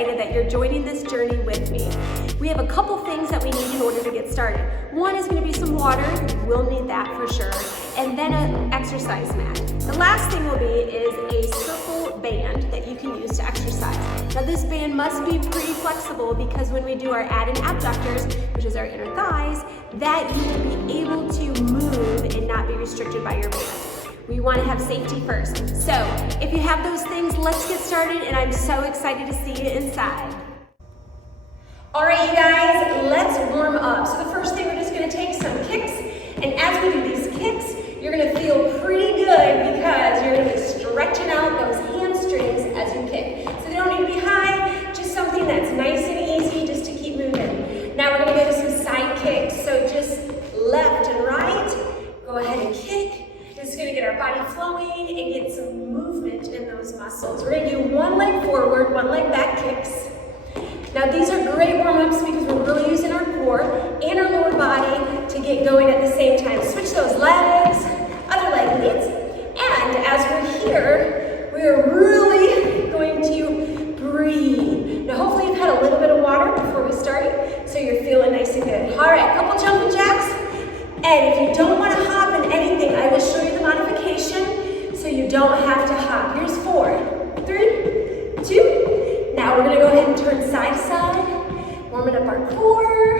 excited that you're joining this journey with me. We have a couple things that we need in order to get started. One is going to be some water, you will need that for sure, and then an exercise mat. The last thing will be is a circle band that you can use to exercise. Now this band must be pretty flexible because when we do our ad and abductors, which is our inner thighs, that you will be able to move and not be restricted by your band. We want to have safety first. So if you have those things, let's get started, and I'm so excited to see you inside. All right, you guys, let's warm up. So the first thing, we're just going to take some kicks, and as we do these kicks, you're going to feel pretty good because you're going to be stretching out those hamstrings as you kick. So they don't need to be high, just something that's nice and easy just to keep moving. Now we're going to go to some side kicks. So just left and right, go ahead and kick. This is going to get our body flowing and get some movement in those muscles. We're going to do one leg forward, one leg back kicks. Now these are great warm-ups because we're really using our core and our lower body to get going at the same time. Switch those legs, other leg leads. And as we're here, we are really going to breathe. Now hopefully you've had a little bit of water before we started, so you're feeling nice and good. All right, couple jumping jacks. And if you don't want to hop in anything, I will show you the modification so you don't have to hop. Here's 4, 3, 2. Now we're going to go ahead and turn side to side, warming up our core.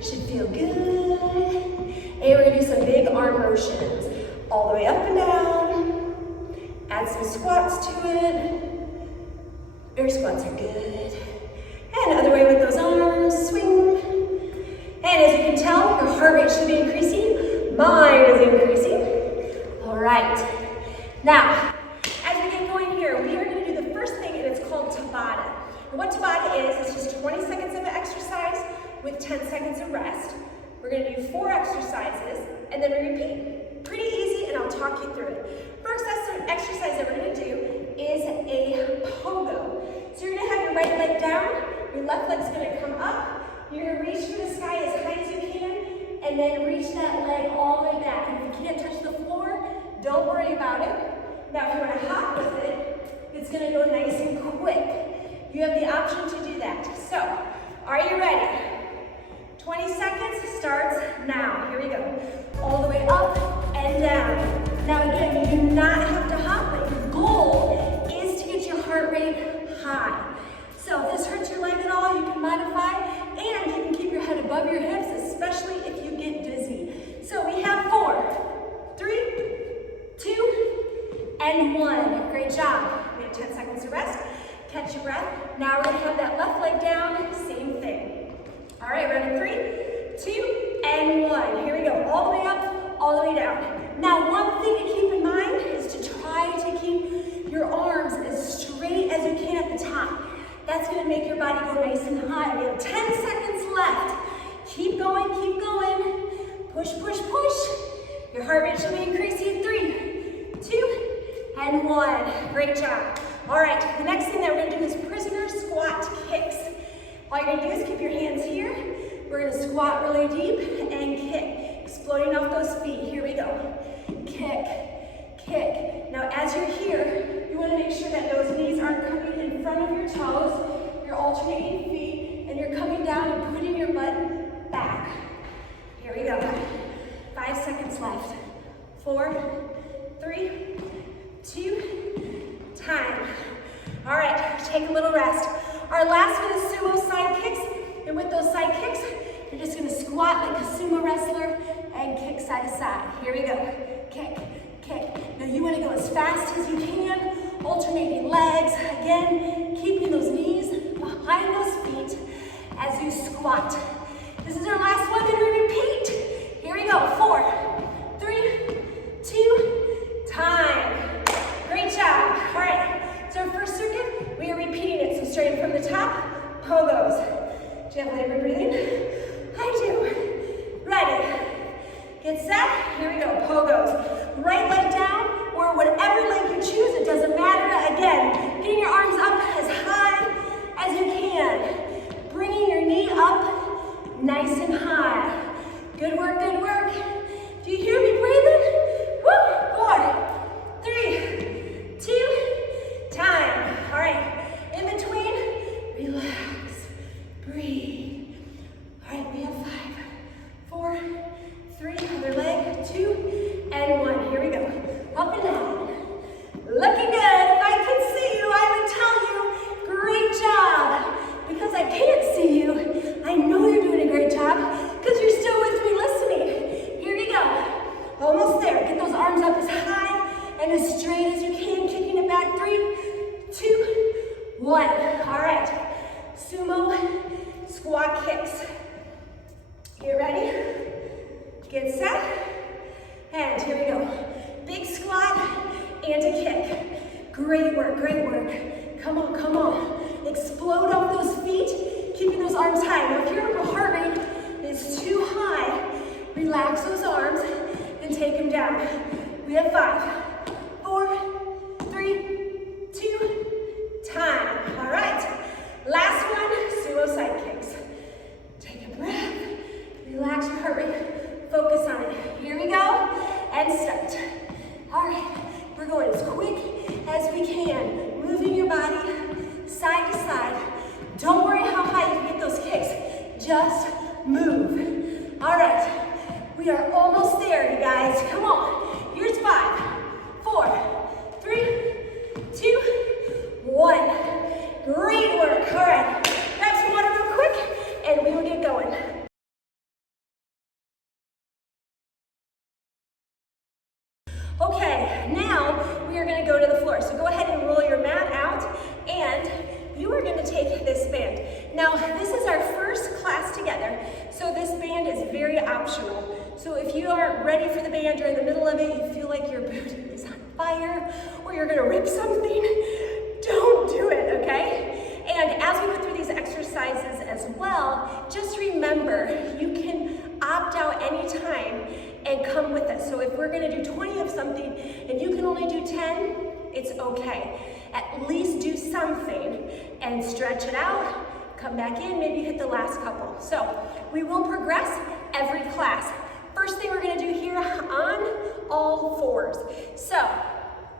Should feel good. And we're going to do some big arm motions. All the way up and down. Add some squats to it. Air squats are good. And other way with those arms, swing. And as you can tell, your heart rate should be increasing. Mine is increasing. All right. Now, as we get going here, we are going to do the first thing, and it's called Tabata. And what Tabata is just 20 seconds of exercise with 10 seconds of rest. We're going to do 4 exercises, and then we repeat. Pretty easy, and I'll talk you through it. First exercise that we're going to do is a pogo. So you're going to have your right leg down, your left leg's going to come up. You're going to reach for the sky as high as you can, and then reach that leg all the way back. And if you can't touch the floor, don't worry about it. Now, if you want to hop with it, it's going to go nice and quick. You have the option to do that. So, are you ready? 20 seconds starts now. Here we go. All the way up and down. Now, again, you do not have to hop, but your goal is to get your heart rate high. So if this hurts your leg at all, you can modify, and you can keep your head above your hips, especially if you get dizzy. So we have 4, 3, 2, and 1. Great job. We have 10 seconds to rest. Catch your breath. Now we're going to have that left leg down. Same thing. All right, ready? 3, 2, and 1. Here we go. All the way up, all the way down. Now, one thing to keep in mind is to try to keep your arms as straight as you can at the top. That's going to make your body go nice and high. We have 10 seconds left. Keep going, keep going. Push, push, push. Your heart rate should be increasing. 3, 2, and 1. Great job. All right, the next thing that we're going to do is prisoner squat kicks. All you're going to do is keep your hands here. We're going to squat really deep and kick, exploding off those feet. Here we go. Kick, kick. Now, as you're here, you want to make sure that those knees aren't coming in front of your toes. You're alternating feet, and you're coming down and putting your butt back. Here we go. 5 seconds left. 4, 3, 2, time. All right, take a little rest. Our last one is sumo side kicks, and with those side kicks, you're just going to squat like a sumo wrestler and kick side to side. Here we go. Kick, kick. Now you want to go as fast as you can, alternating legs. Again, keeping those knees behind those feet as you squat. This is our last one, and we repeat. Here we go. 4, 3, 2, time. Great job. All right, so our first circuit, we are repeating it. So starting from the top, pogos. Do you have labor breathing? I do. Ready. Get set. Here we go. Pogos. Right leg down, or whatever leg you choose. It doesn't matter. Again, getting your arms up as high as you can. Bringing your knee up nice and high. Good work, good work. and as straight as you can, kicking it back. 3, 2, 1. All right, sumo squat kicks. Get ready, get set, and here we go. Big squat and a kick. Great work, great work. Come on, come on. Explode off those feet, keeping those arms high. Now if your heart rate is too high, relax those arms and take them down. We have 5, 4, 3, 2, time. All right, last one, sumo side kicks. Take a breath, relax your heart rate, focus on it. Here we go, and start. All right, we're going as quick as we can, moving your body side to side. Don't worry how high you get those kicks, just move. All right, we are almost there, you guys. Come on, here's 5, 4, 3, 2, 1. Great work. All right, grab some water real quick and we will get going. Okay, now we are going to go to the floor. So go ahead and roll your mat out, and you are going to take this band. Now, this is our first class together, so this band is very optional. So if you aren't ready for the band, you're in the middle of it, you feel like your boot is on fire, or you're going to rip something, don't do it, okay? And as we go through these exercises as well, just remember, you can opt out anytime and come with us. So if we're gonna do 20 of something and you can only do 10, it's okay. At least do something and stretch it out, come back in, maybe hit the last couple. So we will progress every class. First thing we're gonna do here on all fours. So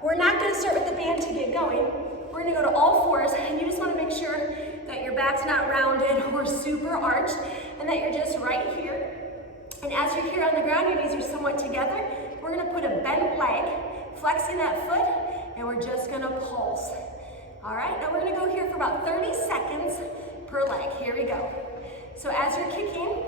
we're not gonna start with the band to get going. We're gonna go to all fours, and you just wanna make sure that your back's not rounded or super arched, and that you're just right here. And as you're here on the ground, your knees are somewhat together. We're gonna put a bent leg, flexing that foot, and we're just gonna pulse. All right, now we're gonna go here for about 30 seconds per leg. Here we go. So as you're kicking,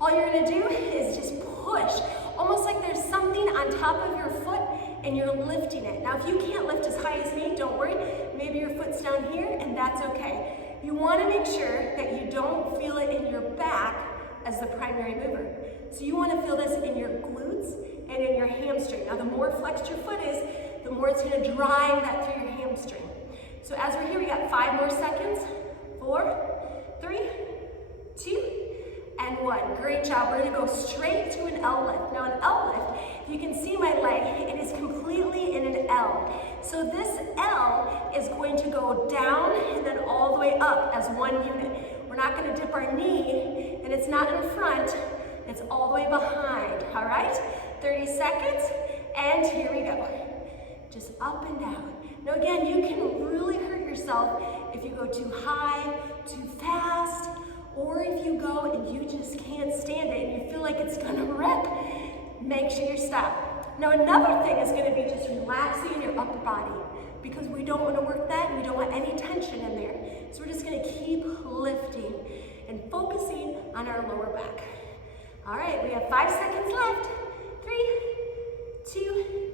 all you're gonna do is just push, almost like there's something on top of your foot and you're lifting it. Now, if you can't lift as high as me, don't worry. Maybe your foot's down here, and that's okay. You wanna make sure that you don't feel it in your back as the primary mover. So you want to feel this in your glutes and in your hamstring. Now the more flexed your foot is, the more it's going to drive that through your hamstring. So as we're here, we got 5 more seconds. 4, 3, 2, and 1. Great job. We're going to go straight to an L lift. Now an L lift, if you can see my leg, it is completely in an L. So this L is going to go down and then all the way up as one unit. We're not going to dip our knee, and it's not in front, it's all the way behind, all right? 30 seconds, and here we go. Just up and down. Now again, you can really hurt yourself if you go too high, too fast, or if you go and you just can't stand it and you feel like it's gonna rip, make sure you stop. Now another thing is gonna be just relaxing your upper body, because we don't want to work that and we don't want any tension in there. So we're just going to keep lifting and focusing on our lower back. All right, we have 5 seconds left. 3, 2,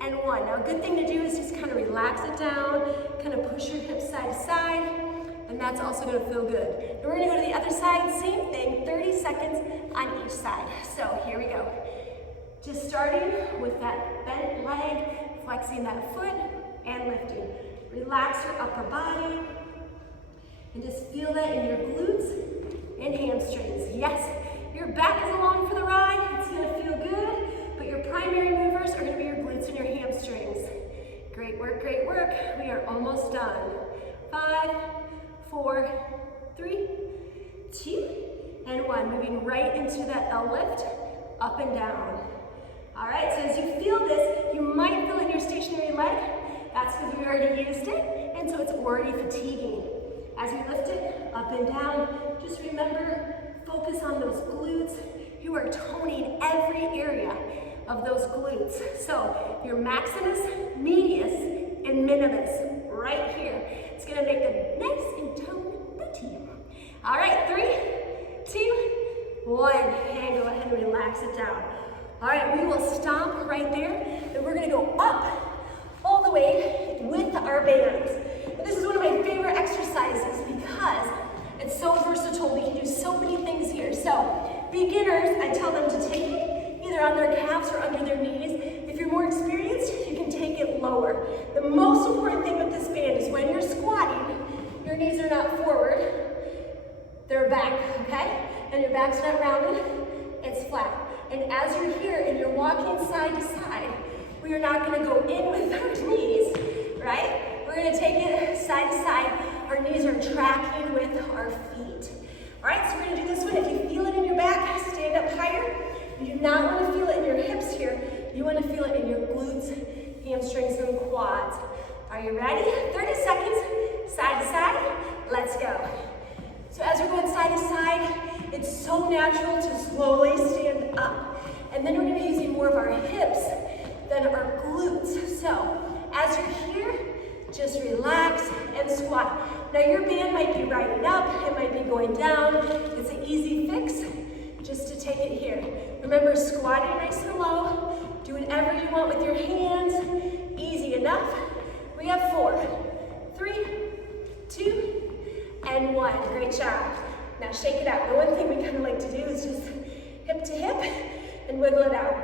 and 1. Now a good thing to do is just kind of relax it down, kind of push your hips side to side, and that's also going to feel good. Then we're going to go to the other side, same thing, 30 seconds on each side. So here we go. Just starting with that bent leg, flexing that foot, and lifting. Relax your upper body and just feel that in your glutes and hamstrings. Yes, your back is along for the ride. It's going to feel good, but your primary movers are going to be your glutes and your hamstrings. Great work, great work. We are almost done. 5, 4, 3, 2, and 1. Moving right into that L lift, up and down. All right, so as you feel this, you might feel it in your stationary leg. That's because we already used it, and so it's already fatiguing. As we lift it up and down, just remember, focus on those glutes. You are toning every area of those glutes. So your maximus, medius, and minimus right here. It's gonna make them nice and toned to you. All right, 3, 2, 1, and go ahead and relax it down. All right, we will stomp right there, and we're gonna go up all the way with our bands. And this is one of my favorite exercises because it's so versatile. We can do so many things here. So beginners, I tell them to take it either on their calves or under their knees. If you're more experienced, you can take it lower. The most important thing with this band is when you're squatting, your knees are not forward, they're back, okay? And your back's not rounded, it's flat. And as you're here and you're walking side to side, we are not gonna go in with our knees, right? We're gonna take it side to side. Our knees are tracking with our feet. All right, so we're gonna do this one. If you feel it in your back, stand up higher. You do not wanna feel it in your hips here. You wanna feel it in your glutes, hamstrings, and quads. Are you ready? 30 seconds, side to side. Let's go. So as we're going side to side, it's so natural to slowly stand up. And then we're gonna be using more of our hips than our glutes. So as you're here, just relax and squat. Now your band might be riding up, it might be going down. It's an easy fix just to take it here. Remember, squatting nice and low, do whatever you want with your hands, easy enough. We have 4, 3, 2, and 1. Great job. Now shake it out. The one thing we kind of like to do is just hip to hip and wiggle it out.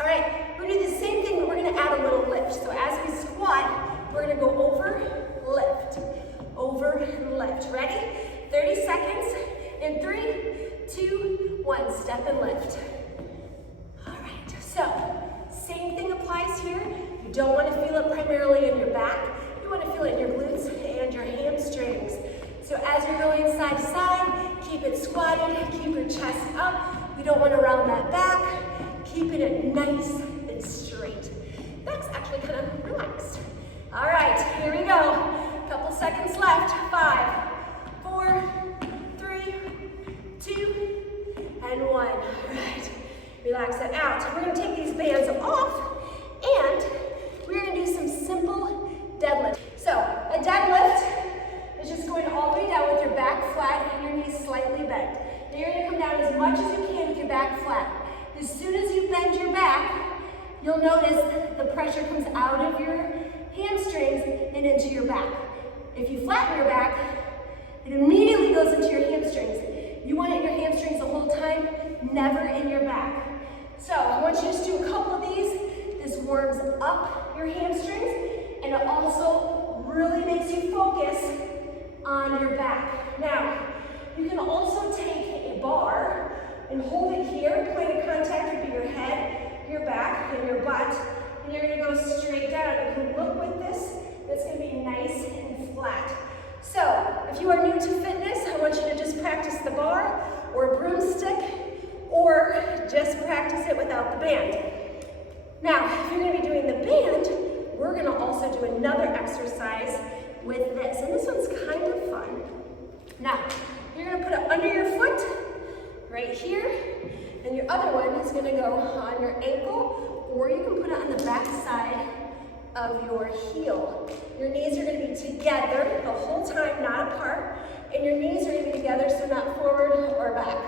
All right, we're gonna do the same thing, but we're gonna add a little lift. So as we squat, we're gonna go over, lift, over, and lift. Ready? 30 seconds. In 3, 2, 1, step and lift. All right, so same thing applies here. You don't wanna feel it primarily in your back. You wanna feel it in your glutes and your hamstrings. So as you're going side to side, keep it squatted, keep your chest up. We don't want to round that back. Keeping it nice and straight. Back's actually kind of relaxed. All right, here we go. Couple seconds left. 5, 4, 3, 2, and 1. All right, relax it out. We're going to take these bands off, and we're going to do some simple deadlift. So a deadlift is just going all the way down with your back flat and your knees slightly bent. Now you're gonna come down as much as you can with your back flat. As soon as you bend your back, you'll notice the pressure comes out of your hamstrings and into your back. If you flatten your back, it immediately goes into your hamstrings. You want it in your hamstrings the whole time, never in your back. So I want you to just do a couple of these. This warms up your hamstrings, and it also really makes you focus on your back. Now, you can also take a bar and hold it here. Point of contact would be your head, your back, and your butt. And you're gonna go straight down. You can look with this. It's gonna be nice and flat. So, if you are new to fitness, I want you to just practice the bar or a broomstick, or just practice it without the band. Now, if you're gonna be doing the band, we're gonna also do another exercise with this, and this one's kind of fun. Now, you're gonna put it under your foot, right here, and your other one is gonna go on your ankle, or you can put it on the back side of your heel. Your knees are gonna be together the whole time, not apart, and your knees are gonna be together, so not forward or back.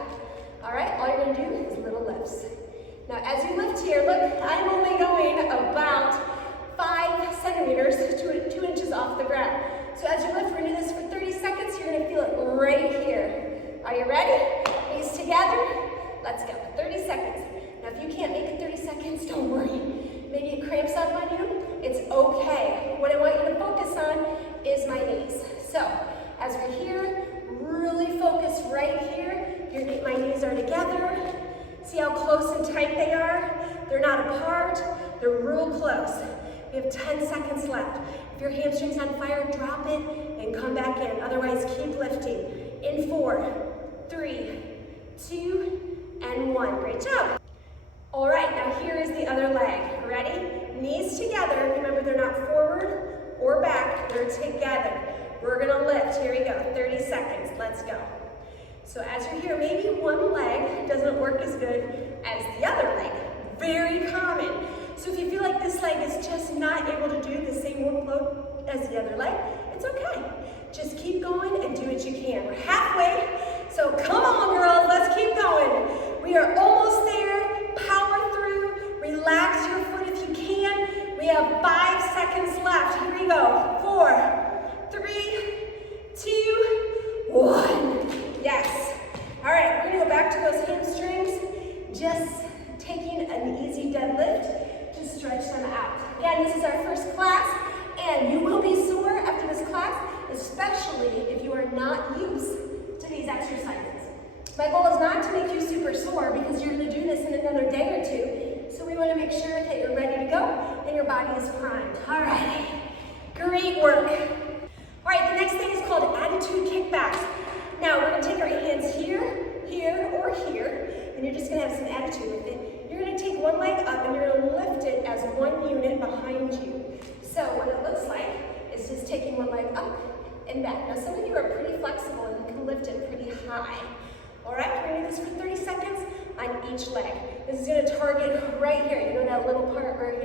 All right, all you're gonna do is little lifts. Now, as you lift here, look, I'm only going about 5 centimeters to 2 inches off the ground. So as you lift, we're gonna do this for 30 seconds. You're gonna feel it right here. Are you ready? Knees together. Let's go. 30 seconds. Now, if you can't make it 30 seconds, don't worry. Maybe it cramps up on you. It's okay. What I want you to focus on is my knees. So as we're here, really focus right here. My knees are together. See how close and tight they are? They're not apart. They're real close. We have 10 seconds left. If your hamstring's on fire, drop it and come back in. Otherwise, keep lifting. In 4, 3, 2, and 1. Great job. All right, now here is the other leg. Ready? Knees together. Remember, they're not forward or back. They're together. We're gonna lift. Here we go. 30 seconds. Let's go. So as you're here, maybe one leg doesn't work as good as the other leg. Very common. So if you feel like this leg is just not able to do the same workload as the other leg, it's okay. Just keep going and do what you can. We're halfway, so come on, girls, let's keep going. We are almost there. Power through. seconds left. Here we go. 4, 3, 2, 1. Yes. All right, we're gonna go back to those hamstrings. Just taking an easy deadlift to stretch them out. Again, this is our first class, and you will be sore after this class, especially if you are not used to these exercises. My goal is not to make you super sore because you're gonna do this in another day or two, so we wanna make sure that you're ready to go and your body is primed. All right, great work. All right, the next thing is called attitude kickbacks. Now, we're gonna take our hands here, here, or here, and you're just gonna have some attitude with it. You're gonna take one leg up and you're gonna lift it as one unit behind you. So what it looks like is just taking one leg up and back. Now, some of you are pretty flexible and you can lift it pretty high. All right, we're gonna do this for 30 seconds on each leg. This is gonna target right here. You know that little part where, you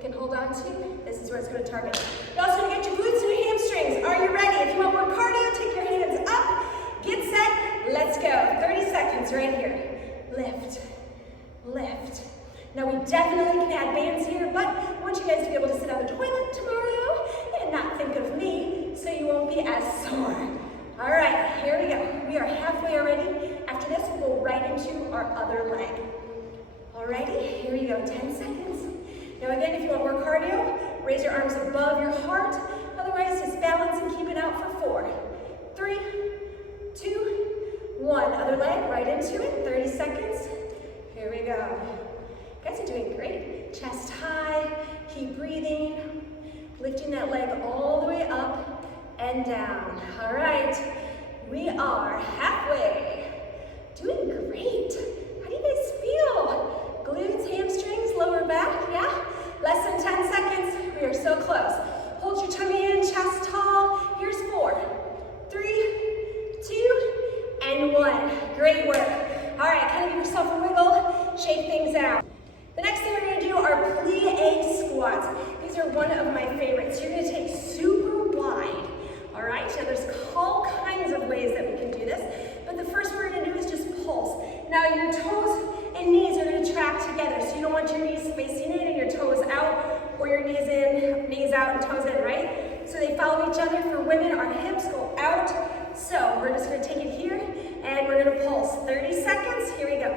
can hold on to? This is where it's gonna target. You're also gonna get your glutes and your hamstrings. Are you ready? If you want more cardio, take your hands up, get set, let's go. 30 seconds right here. Lift, lift. Now we definitely can add bands here, but I want you guys to be able to sit on the toilet tomorrow and not think of me so you won't be as sore. All right, here we go. We are halfway already. After this, we'll go right into our other leg. Alrighty, here we go, 10 seconds. Now again, if you want more cardio, raise your arms above your heart. Otherwise, just balance and keep it out for 4, 3, 2, 1. Other leg, right into it, 30 seconds. Here we go. You guys are doing great. Chest high, keep breathing. Lifting that leg all the way up and down. All right, we are halfway. Doing great. How do you guys feel? Glutes, hamstrings, lower back, yeah? Less than 10 seconds, we are so close. Hold your tummy in, chest tall. Here's 4, 3, 2, and 1. Great work. All right, kind of give yourself a wiggle, shake things out. The nenext thing we're gonna do are plie squats. These are one of my favorites. You're gonna take super wide. All right, so there's all kinds of ways that we can do this, but the first we're gonna do is just pulse. Now your toes and knees are gonna track together, so you don't want your knees facing in and your toes out, or your knees in, knees out and toes in, right? So they follow each other. For women, our hips go out. So we're just gonna take it here and we're gonna pulse. 30 seconds, here we go.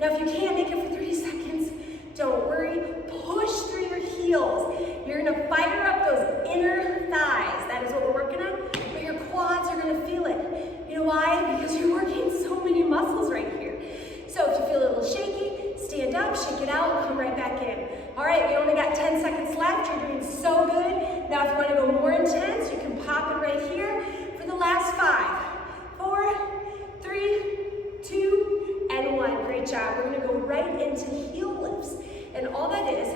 Now if you can't make it for 30 seconds, don't worry, push through your heels. You're gonna fire up those inner thighs. That is what we're working on, but your quads are gonna feel it. You know why? Because you're working so many muscles right here. So if you feel a little shaky, stand up, shake it out, come right back in. All right, we only got 10 seconds left. You're doing so good. Now if you wanna go more intense, you can pop it right here for the last 5, 4, 3, 2, and 1. Great job. We're gonna go right into heel lifts. And all that is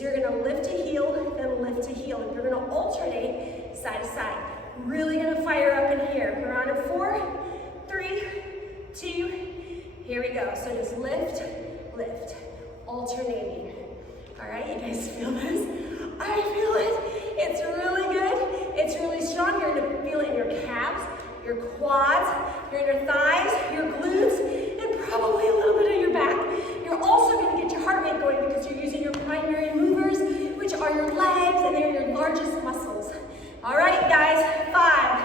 you're gonna lift a heel, then lift a heel. And you're gonna alternate side to side. Really gonna fire up in here. We're on a 4, 3, 2, here we go. So just lift, lift, alternating. All right, you guys feel this? I feel it. It's really good. It's really strong. You're gonna feel it in your calves, your quads, your inner thighs, your glutes, and probably a little bit of your back. You're also gonna get your heart rate going because you're using your primary movers, which are your legs, and they're your largest muscles. All right, guys, 5,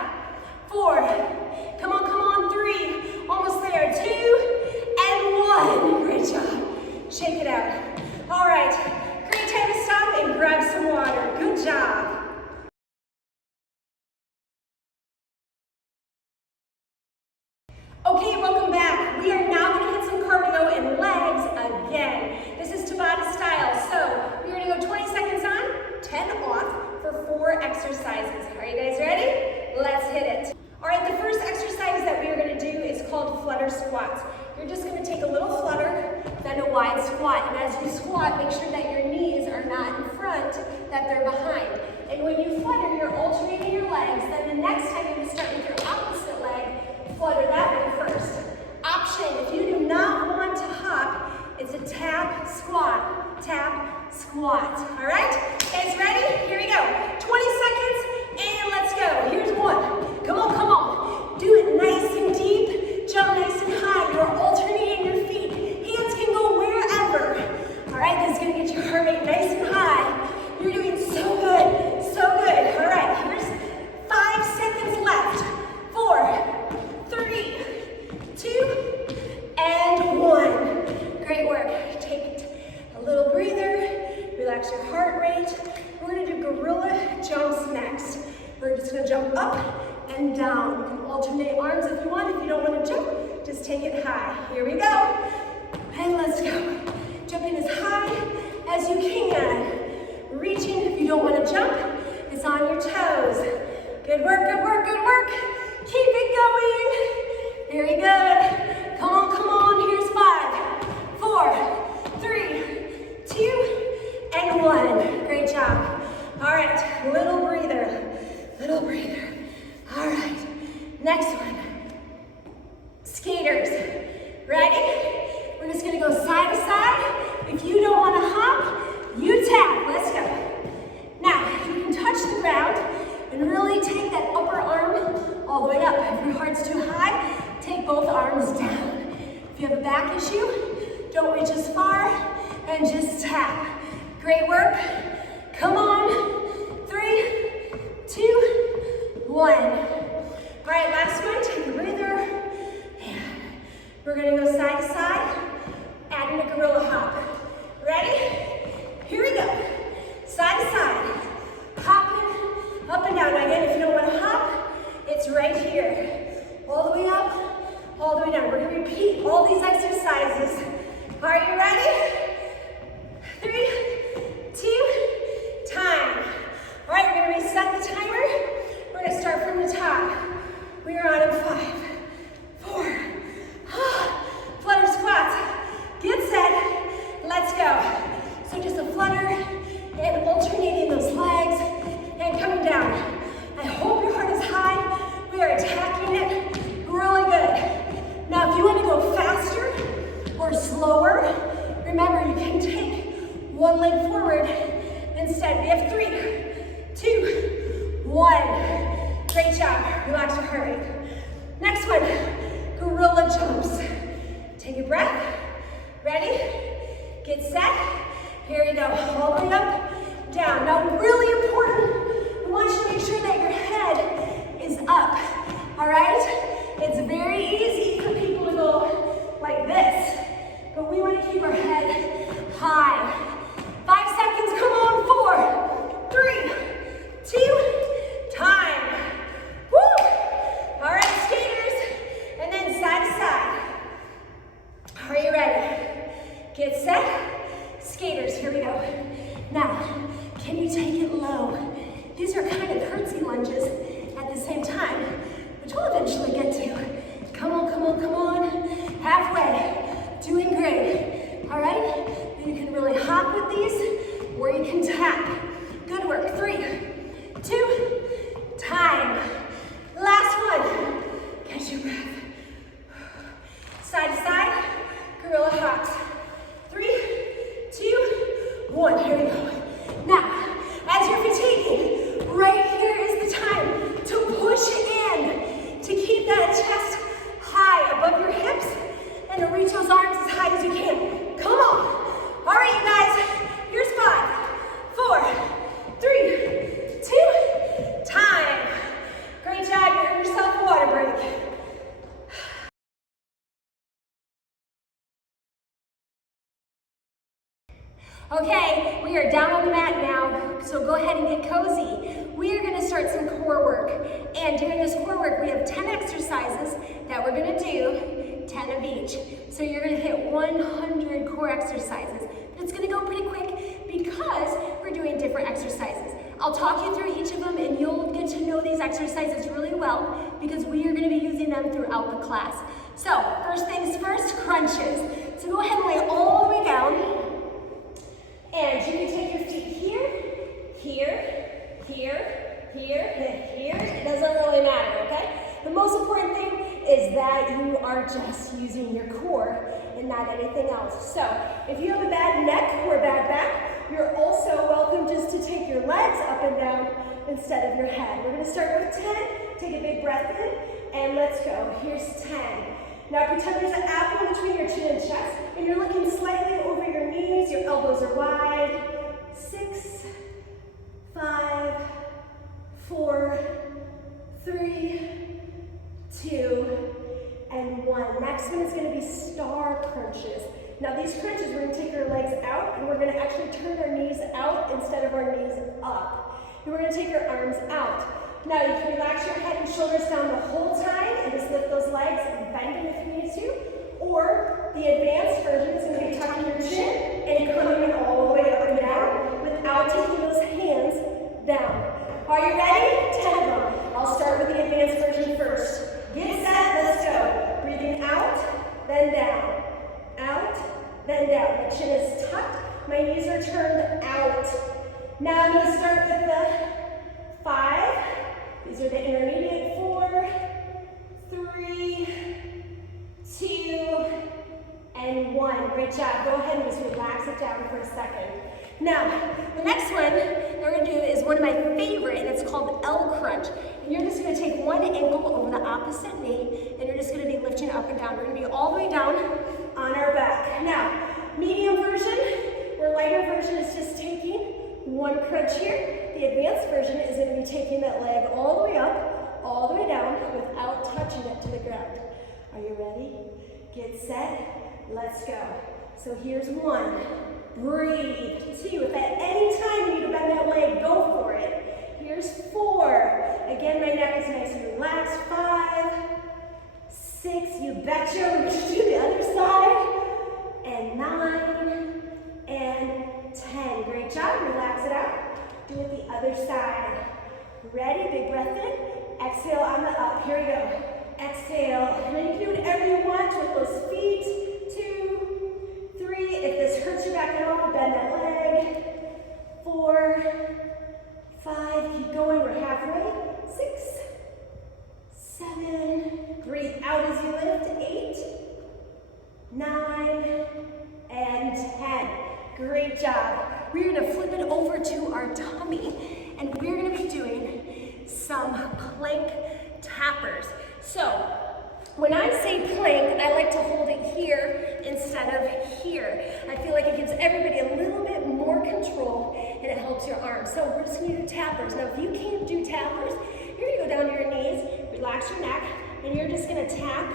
4, come on, 3, almost there, 2, and 1. Great job. Shake it out. All right, great time to stop and grab some water. Good job. Okay, welcome back. We are now going to hit some cardio and legs again. This is Tabata style. So we're going to go 20 seconds on, 10 off for 4 exercises. Are you guys ready? Let's hit it. All right, the first exercise that we are going to do is called flutter squats. You're just going to take a little flutter, then a wide squat. And as you squat, make sure that your knees are not in front, that they're behind. And when you flutter, you're alternating your legs. Then the next time you're going to start with your opposite leg, flutter that way first. Option, if you do not want to hop, it's a tap, squat, all right? Guys ready? Here we go. 20 seconds, and let's go. Here's 1. Come on. Do it nice and deep, jump nice and high. You're alternating your feet. Hands can go wherever. All right, this is gonna get your heart rate nice and high. You're doing so good. 4, 3, 2, and 1. Great work. Take a little breather, relax your heart rate. We're gonna do gorilla jumps next. We're just gonna jump up and down. You can alternate arms if you want. If you don't want to jump, just take it high. Here we go. And let's go. Jumping as high as you can. Reaching if you don't want to jump. It's on your toes. Good work, good work, good work. Keep it going. Very good. Come on, come on. Here's 5, 4, 3, 2, and 1. Great job. All right, little breather. Little breather. All right, next one. Skaters. Ready? We're just gonna go side to side. If you don't wanna hop, you tap. Let's go. Now, you can touch the ground and really take that upper arm all the way up. If your heart's too high, take both arms down. If you have a back issue, don't reach as far and just tap. Great work. Come on. 3, 2, 1. All right, last one. Take a breather. And we're gonna go side to side, adding a gorilla hop. Ready? Here we go. Side to side, hopping up and down. Again, if you don't want to hop, it's right here. All the way up, all the way down. We're gonna repeat all these exercises. Are you ready? 3, 2, time. All right, we're gonna reset the timer. We're gonna start from the top. We are on in 5, 4, flutter squats. Get set, let's go. So just a flutter and alternating those legs and coming down. I hope your heart is high. We are attacking it really good. Now, if you want to go faster or slower, remember you can take one leg forward instead. We have 3, 2, 1. Great job. Relax your heart rate. Next one, gorilla jumps. Take a breath. Ready? Get set. Here we go. All the way up, down. Now, really important, we want you to make sure that your head is up. All right? It's very easy for people to go like this, but we want to keep our head high. 5 seconds. Come on. 4, 3, 2, time. Woo! All right, skaters, and then side to side. Are you ready? Get set. Skaters, here we go. Now, can you take it low? These are kind of curtsy lunges at the same time, which we'll eventually get to. Come on, come on, come on. Halfway. Doing great. All right? You can really hop with these, or you can tap. Good work. 3, 2, time. Last one. Catch your breath. Side to side, gorilla hops. 3, 2, 1. Here we go. Now, as you're fatiguing, right here is the time to push in, to keep that chest high above your hips and to reach those arms as high as you can. Come on. All right, you guys. Here's 5, 4, 3, 2, time. Great job. You earned yourself a water break. Okay, we are down on the mat now, so go ahead and get cozy. We are gonna start some core work. And during this core work, we have 10 exercises that we're gonna do, 10 of each. So you're gonna hit 100 core exercises. It's gonna go pretty quick because we're doing different exercises. I'll talk you through each of them and you'll get to know these exercises really well because we are gonna be using them throughout the class. So, first things first, crunches. So go ahead and lay all the way down. And you can take your feet here, here, here, here, and here. It doesn't really matter, okay? The most important thing is that you are just using your core and not anything else. So if you have a bad neck or a bad back, you're also welcome just to take your legs up and down instead of your head. We're gonna start with 10. Take a big breath in, and let's go. Here's 10. Now pretend there's an apple between your chin and chest, and you're looking slightly over your knees, your elbows are wide. 6, 5, 4, 3, 2, and 1. Next one is going to be star crunches. Now these crunches, we're going to take our legs out and we're going to actually turn our knees out instead of our knees up. And we're going to take our arms out. Now you can relax your head and shoulders down the whole time and just lift those legs and bend them if you need to. Or the advanced version is going to be tucking your chin and coming all the way up and down without taking those hands down. Are you ready? 10 of them. I'll start with the advanced version first. Get set, let's go. Breathing out, then down. Out, then down. My chin is tucked, my knees are turned out. Now I'm going to start with the 5. These are the intermediate. 4, 3, 2, and 1. Great job. Go ahead and just relax it down for a second. Now, the next one that we're going to do is one of my favorite, and it's called L crunch. And you're just going to take one ankle over the opposite knee, and you're just going to be lifting up and down. We're going to be all the way down on our back. Now, medium version or lighter version is just taking one crunch here. The advanced version is going to be taking that leg all the way up, all the way down, without touching it to the ground. Are you ready? Get set, let's go. So here's 1. Breathe. 2. If at any time you need to bend that leg, go for it. Here's 4. Again, my neck is nice and relaxed. 5, 6. You betcha. Reach to the other side. And 9, and 10. Great job. Relax it out. Do it the other side. Ready? Big breath in. Exhale on the up. Here we go. Exhale. And then you can do whatever you want with those feet. 2, 3. If this hurts your back at all, bend that leg. 4, 5. Keep going. We're halfway. 6, 7. Breathe out as you lift. 8, 9, and 10. Great job. We're going to flip it over to our tummy, and we're going to be doing some plank tappers. So, when I say plank, I like to hold it here instead of here. I feel like it gives everybody a little bit more control, and it helps your arms. So we're just going to do tappers. Now, if you can't do tappers, you're going to go down to your knees, relax your neck, and you're just going to tap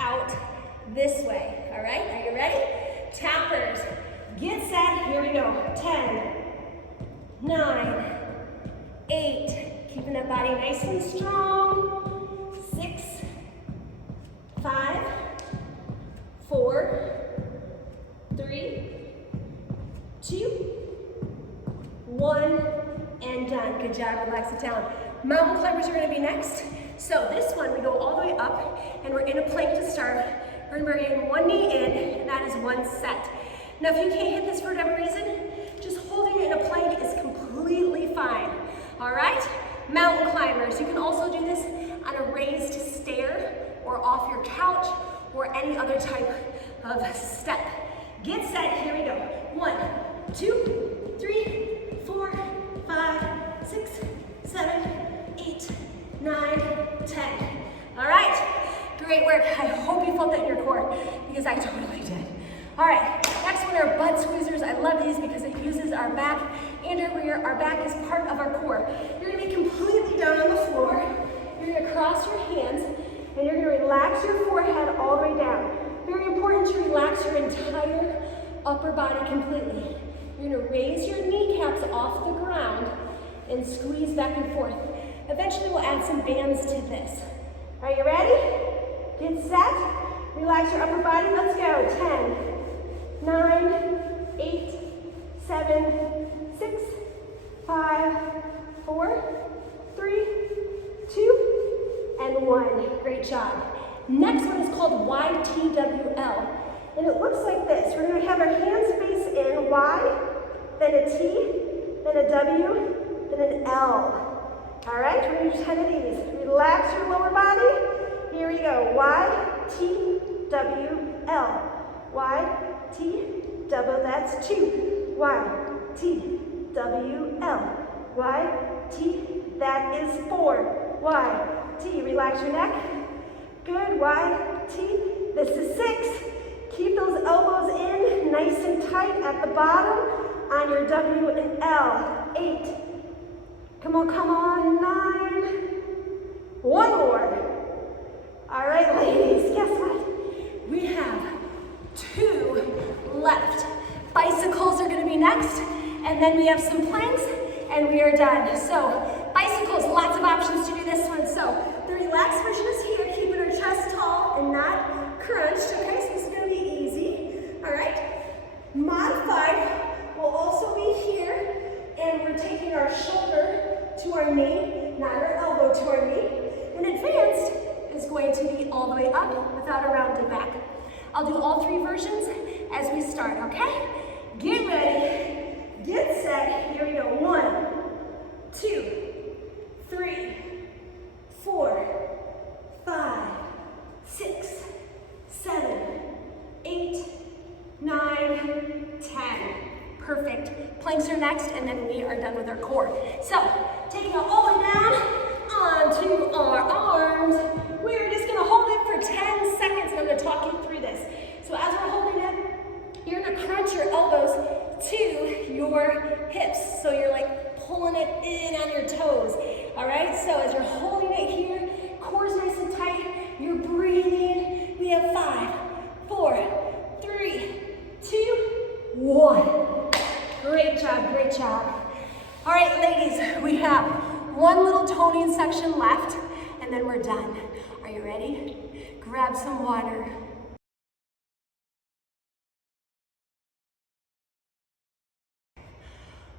out this way. All right? Are you ready? Tappers. Get set. Here we go. 10, 9, 8. Keeping that body nice and strong. 6, 5, 4, 3, 2, 1, and done. Good job. Relax it down. Mountain climbers are going to be next. So this one, we go all the way up, and we're in a plank to start. We're going to bring one knee in, and that is 1 set. Now, if you can't hit this for whatever reason, just holding it in a plank is completely fine. All right? Mountain climbers. You can also do this on a raised stair or off your couch or any other type of step. Get set. Here we go. 1, 2, 3, 4, 5, 6, 7, 8, 9, 10. All right? Great work. I hope you felt that in your core because I totally did. All right, next one are butt squeezers. I love these because it uses our back and our rear. Our back is part of our core. You're gonna be completely down on the floor. You're gonna cross your hands and you're gonna relax your forehead all the way down. Very important to relax your entire upper body completely. You're gonna raise your kneecaps off the ground and squeeze back and forth. Eventually we'll add some bands to this. Are you ready? Get set. Relax your upper body. Let's go. 10. 9, 8, 7, 6, 5, 4, 3, 2, and 1. Great job. Next one is called YTWL. And it looks like this. We're going to have our hands face in, Y, then a T, then a W, then an L. All right, we're going to do 10 of these. Relax your lower body. Here we go. Y, T, W, L. Y, T, double, that's 2. Y, T, W, L. Y, T, that is 4. Y, T, relax your neck. Good, Y, T, this is 6. Keep those elbows in, nice and tight at the bottom on your W and L. 8. Come on, 9. One more. All right, ladies, guess what? We have 2 left. Bicycles are gonna be next, and then we have some planks, and we are done. So bicycles, lots of options to do this one. So the relaxed version is here, keeping our chest tall and not crunched, okay? So this is gonna be easy, all right? Modified will also be here, and we're taking our shoulder to our knee, not our elbow to our knee. And advanced is going to be all the way up without a rounded back. I'll do all 3 versions as we start, okay? Get ready, get set, here we go. 1, 2, 3, 4, 5, 6, 7, 8, 9, 10. Perfect. Planks are next, and then we are done with our core. So, taking it all the way down onto our arms. We're just gonna hold it for 10 seconds, and I'm gonna talk you through this. So as we're holding it, you're gonna crunch your elbows to your hips. So you're like pulling it in on your toes. All right, so as you're holding it here, core's nice and tight, you're breathing. We have 5, 4, 3, 2, 1. Great job, great job. All right, ladies, we have 1 little toning section left, and then we're done. Are you ready? Grab some water.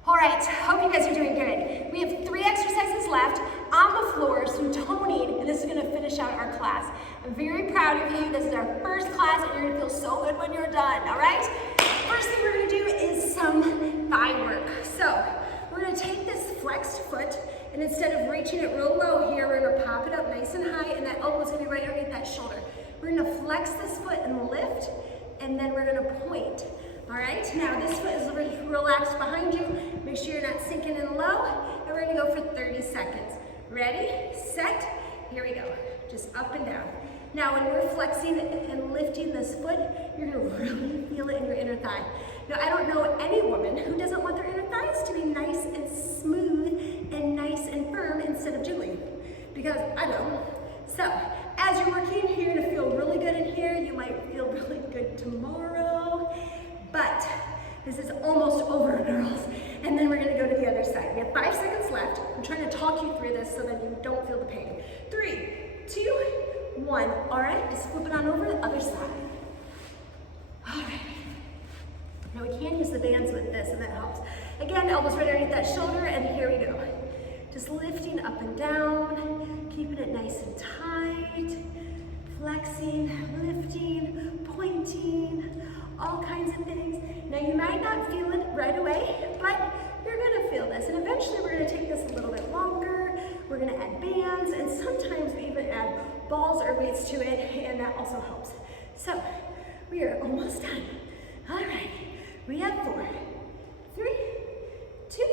All right, hope you guys are doing good. We have 3 exercises left on the floor, some toning, and this is gonna finish out our class. I'm very proud of you. This is our first class, and you're gonna feel so good when you're done, all right? First thing we're gonna do is some thigh work. So we're gonna take this flexed foot, and instead of reaching it real low here, we're gonna pop it up nice and high, and that elbow's gonna be right underneath that shoulder. We're gonna flex this foot and lift, and then we're gonna point. All right, now this foot is relaxed behind you. Make sure you're not sinking in low, and we're gonna go for 30 seconds. Ready, set, here we go. Just up and down. Now when we're flexing and lifting this foot, you're gonna really feel it in your inner thigh. Now I don't know any woman who doesn't want their inner thighs to be nice and smooth and nice and firm instead of jiggly, because I know. So as you're working, you're gonna feel really good in here. You might feel really good tomorrow. But this is almost over, girls. And then we're gonna go to the other side. We have 5 seconds left. I'm trying to talk you through this so that you don't feel the pain. 3, 2, 1. All right, just flip it on over to the other side. All right. Now we can use the bands with this, and that helps. Again, elbows right underneath that shoulder, and here we go. Just lifting up and down, keeping it nice and tight, flexing, lifting, pointing, all kinds of things. Now you might not feel it right away, but you're gonna feel this. And eventually we're gonna take this a little bit longer. We're gonna add bands, and sometimes we even add balls or weights to it, and that also helps. So we are almost done. All right, we have 4, 3, 2,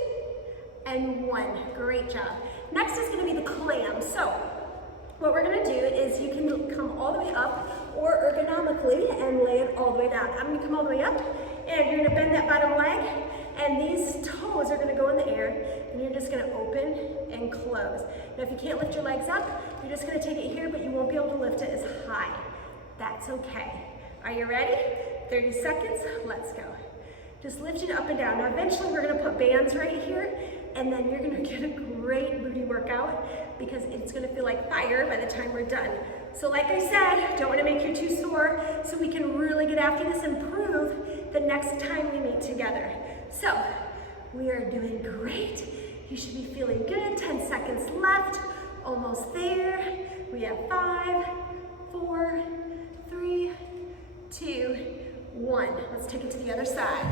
and 1. Great job. Next is gonna be the clam. So what we're gonna do is you can come all the way up or ergonomically and lay it all the way down. I'm gonna come all the way up, and you're gonna bend that bottom leg, and these toes are gonna go in the air, and you're just gonna open and close. Now if you can't lift your legs up, you're just gonna take it here, but you won't be able to lift it as high. That's okay. Are you ready? 30 seconds, let's go. Just lift it up and down. Now eventually we're gonna put bands right here, and then you're gonna get a great booty workout because it's gonna feel like fire by the time we're done. So like I said, don't wanna make you too sore, so we can really get after this and prove the next time we meet together. So we are doing great. You should be feeling good. 10 seconds left, almost there. We have 5, 4, 3, 2, 1. Let's take it to the other side.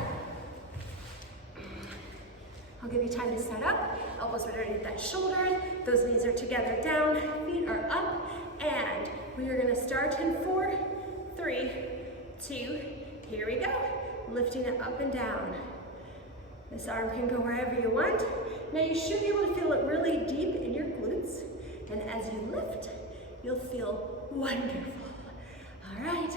I'll give you time to set up. Elbows right underneath that shoulder. Those knees are together down. Feet are up. And we are gonna start in 4, 3, 2, here we go. Lifting it up and down. This arm can go wherever you want. Now you should be able to feel it really deep in your glutes. And as you lift, you'll feel wonderful. All right.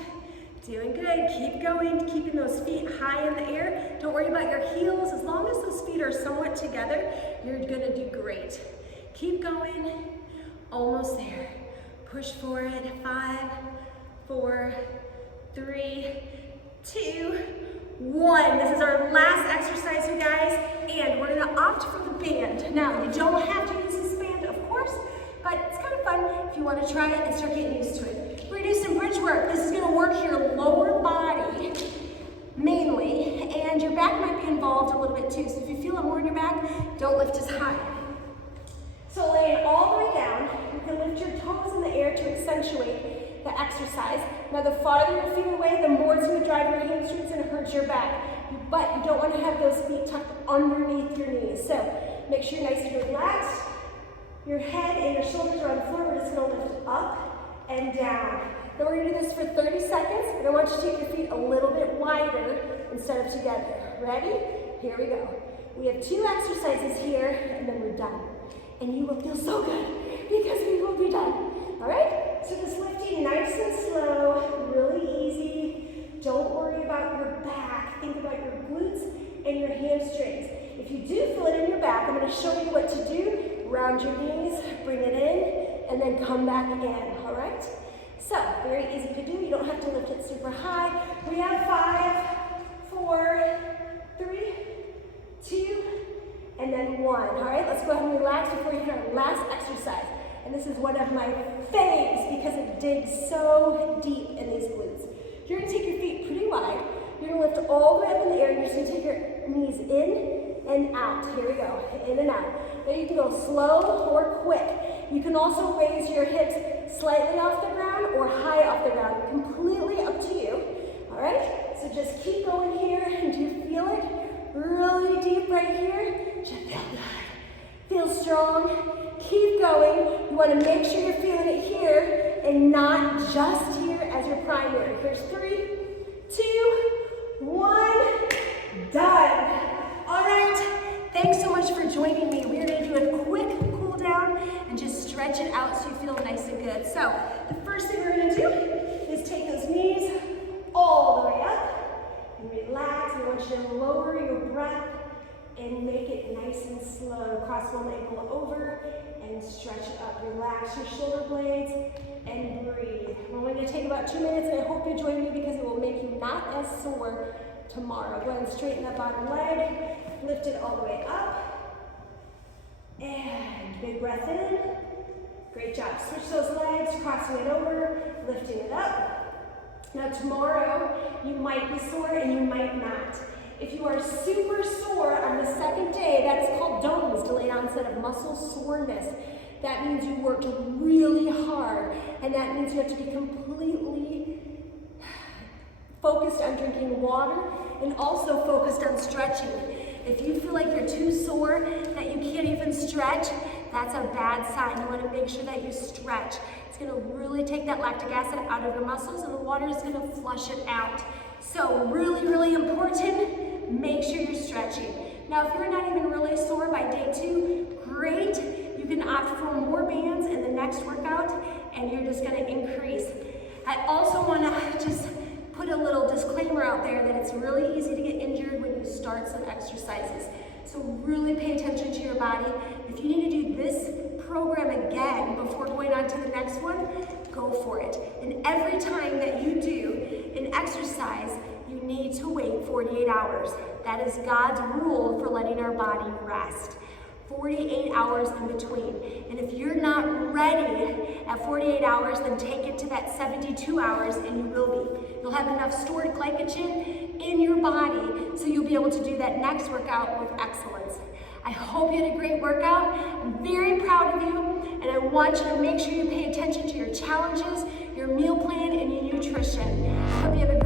Doing good, keep going, keeping those feet high in the air. Don't worry about your heels. As long as those feet are somewhat together, you're gonna do great. Keep going, almost there. Push forward, 5, 4, 3, 2, 1. This is our last exercise, you guys, and we're gonna opt for the band. Now, you don't have to use this band, of course, but it's kind of fun if you want to try it and start getting used to it. We're gonna do some bridge work. This is gonna work your lower body mainly, and your back might be involved a little bit too. So if you feel it more in your back, don't lift as high. So laying all the way down, you can lift your toes in the air to accentuate the exercise. Now the farther your feet away, the more it's going to drive your hamstrings and hurt your back. But you don't want to have those feet tucked underneath your knees. So make sure you're nice and relaxed. Your head and your shoulders are on the floor. We're just going to lift up and down. Then we're going to do this for 30 seconds. And I want you to take your feet a little bit wider instead of together. Ready? Here we go. We have 2 exercises here, and then we're done. And you will feel so good because we will be done. All right? So just lifting nice and slow, really easy. Don't worry about your back. Think about your glutes and your hamstrings. If you do feel it in your back, I'm going to show you what to do. Round your knees, bring it in, and then come back in. All right? So, very easy to do. You don't have to lift it super high. We have 5, 4, 3, 2, and then 1. All right, let's go ahead and relax before we hit our last exercise. And this is one of my faves because it digs so deep in these glutes. You're gonna take your feet pretty wide. You're gonna lift all the way up in the air. You're just gonna take your knees in and out. Here we go, in and out. Now you can go slow or quick. You can also raise your hips slightly off the ground or high off the ground. Completely up to you. All right, so just keep going here. And do you feel it? Really deep right here. Just feel good. Feel strong. Keep going. You want to make sure you're feeling it here and not just here as your primary. Here's 3, 2, 1. Done. All right. Thanks so much for joining me. We're going to do a quick cool down and just stretch it out so you feel nice and good. So the first thing we're going to do is take those knees all the way up and relax. We want you to lower your breath and make it nice and slow. Cross one ankle over and stretch it up. Relax your shoulder blades and breathe. We're only going to take about 2 minutes, and I hope you join me because it will make you not as sore tomorrow. Go ahead and straighten that bottom leg. Lift it all the way up. And big breath in. Great job. Switch those legs, crossing it over, lifting it up. Now tomorrow, you might be sore and you might not. If you are super sore on the second day, that is called DOMS, delayed onset of muscle soreness. That means you worked really hard, and that means you have to be completely focused on drinking water and also focused on stretching. If you feel like you're too sore that you can't even stretch, that's a bad sign. You want to make sure that you stretch. It's going to really take that lactic acid out of your muscles, and the water is going to flush it out. So really, really important, make sure you're stretching. Now, if you're not even really sore by day 2, great. You can opt for more bands in the next workout, and you're just going to increase. I also want to just put a little disclaimer out there that it's really easy to get injured when you start some exercises. So really pay attention to your body. If you need to do this program again before going on to the next one, go for it. And every time that you do an exercise, you need to wait 48 hours. That is God's rule for letting our body rest. 48 hours in between. And if you're not ready at 48 hours, then take it to that 72 hours and you will be. You'll have enough stored glycogen in your body so you'll be able to do that next workout with excellence. I hope you had a great workout. I'm very proud of you, and I want you to make sure you pay attention to your challenges, your meal plan, and your nutrition. I hope you have a